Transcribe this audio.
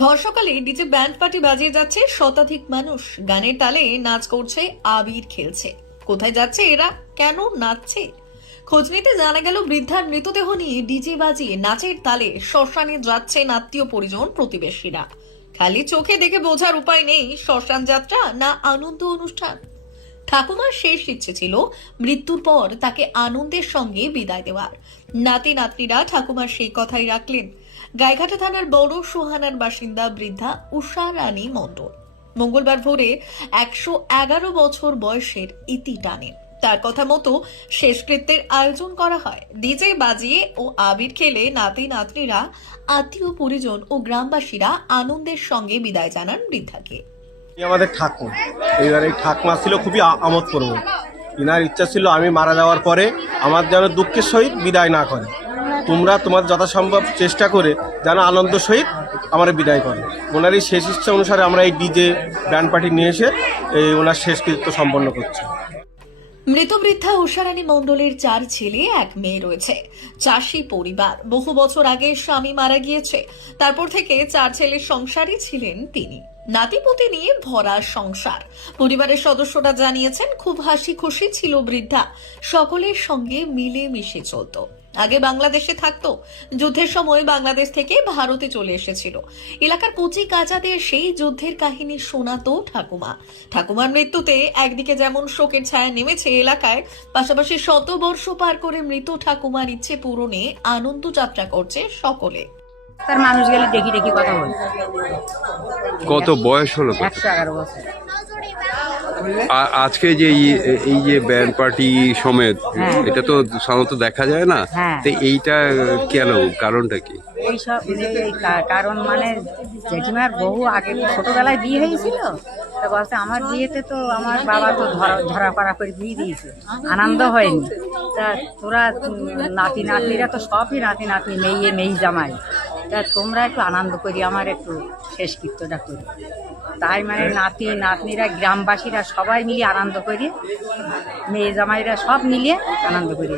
ভর সকালে DJ band party বাজিয়ে যাচ্ছে শতাধিক মানুষ, গানের তালে নাচ করছে, আবির খেলছে। কোথায় যাচ্ছে এরা, কেন নাচছে? খোঁজ নিতে জানা গেল বৃদ্ধার মৃতদেহ নিয়ে ডিজে বাজিয়ে নাচের তালে শ্মশানে যাচ্ছেন আত্মীয় পরিজন প্রতিবেশীরা। খালি চোখে দেখে বোঝার উপায় নেই শ্মশান যাত্রা না আনন্দ অনুষ্ঠান। ঠাকুমার শেষ ইচ্ছে ছিল মৃত্যুর পর তাকে আনন্দের সঙ্গে বিদায় দেওয়ার। নাতি নাতনিরা ঠাকুমার সেই কথাই রাখলেন। গাইঘাটা থানার বড় সোহানার বাসিন্দা বৃদ্ধা উষা রানী মণ্ডল মঙ্গলবার ভোরে 111 বছর বয়সের ইতি টানেন। তার কথা মতো শেষকৃত্যের আয়োজন করা হয়। ডিজে বাজিয়ে ও আবির খেলে নাতি নাতনিরা, আত্মীয় পরিজন ও গ্রামবাসীরা আনন্দের সঙ্গে বিদায় জানান বৃদ্ধাকে। আমাদের ঠাকুর, এইবার এই ঠাকুমা ছিল খুবই আমোদ করবো। ইনার ইচ্ছা ছিল আমি মারা যাওয়ার পরে আমার যেন দুঃখের সহিত বিদায় না করে, তোমরা তোমার যথাসম্ভব চেষ্টা করে যেন আনন্দ সহিত আমার বিদায় করে। ওনার এই শেষ ইচ্ছা অনুসারে আমরা এই ডিজে ব্যান্ড পার্টি নিয়ে এসে এই ওনার শেষকৃত্য সম্পন্ন করছি। মৃত বৃদ্ধা উষারানী মণ্ডলের 4 ছেলে 1 মেয়ে রয়েছে। চাষী পরিবার, বহু বছর আগে স্বামী মারা গিয়েছে। তারপর থেকে 4 ছেলের সংসারই ছিলেন তিনি। নাতিপুতি নিয়ে ভরা সংসার। পরিবারের সদস্যরা জানিয়েছেন খুব হাসি খুশি ছিল বৃদ্ধা, সকলের সঙ্গে মিলে মিশে চলত। আগে বাংলাদেশে থাকতো, যুদ্ধের সময় বাংলাদেশ থেকে ভারতে চলে এসেছিল। এলাকার কচি কাচাদের সেই যুদ্ধের কাহিনী শোনাতো ঠাকুমা। ঠাকুমার মৃত্যুতে একদিকে যেমন শোকের ছায়া নেমেছে এলাকায়, পাশাপাশি 100 বর্ষ পার করে মৃত ঠাকুমার ইচ্ছে পূরণে আনন্দ যাত্রা করছে সকলে। তার মানুষ গেলে দেখি দেখি কথা বলি। কত বয়স হলো? 111 বছর। আজকে যে এই যে ব্যান্ড পার্টি সমেত, এটা তো সাধারণত দেখা যায় না। তো এইটা কেন, কারণটা কি? এইসব কারণ মানে জেঠিমার বহু আগে ছোটবেলায় বিয়ে হয়েছিল। তা বলছে আমার বিয়েতে তো আমার বাবা তো ধরা করা করে বিয়ে দিয়েছে, আনন্দ হয়নি। তা তোরা নাতি নাতনিরা তো সবই নাতি নাতনি, মেয়ে মেয়ে জামাই, তা তোমরা একটু আনন্দ করি, আমার একটু শেষকৃত্যটা করি। তাই মানে নাতি নাতনিরা, গ্রামবাসীরা সবাই মিলিয়ে আনন্দ করি, মেয়ে জামাইরা সব মিলিয়ে আনন্দ করি।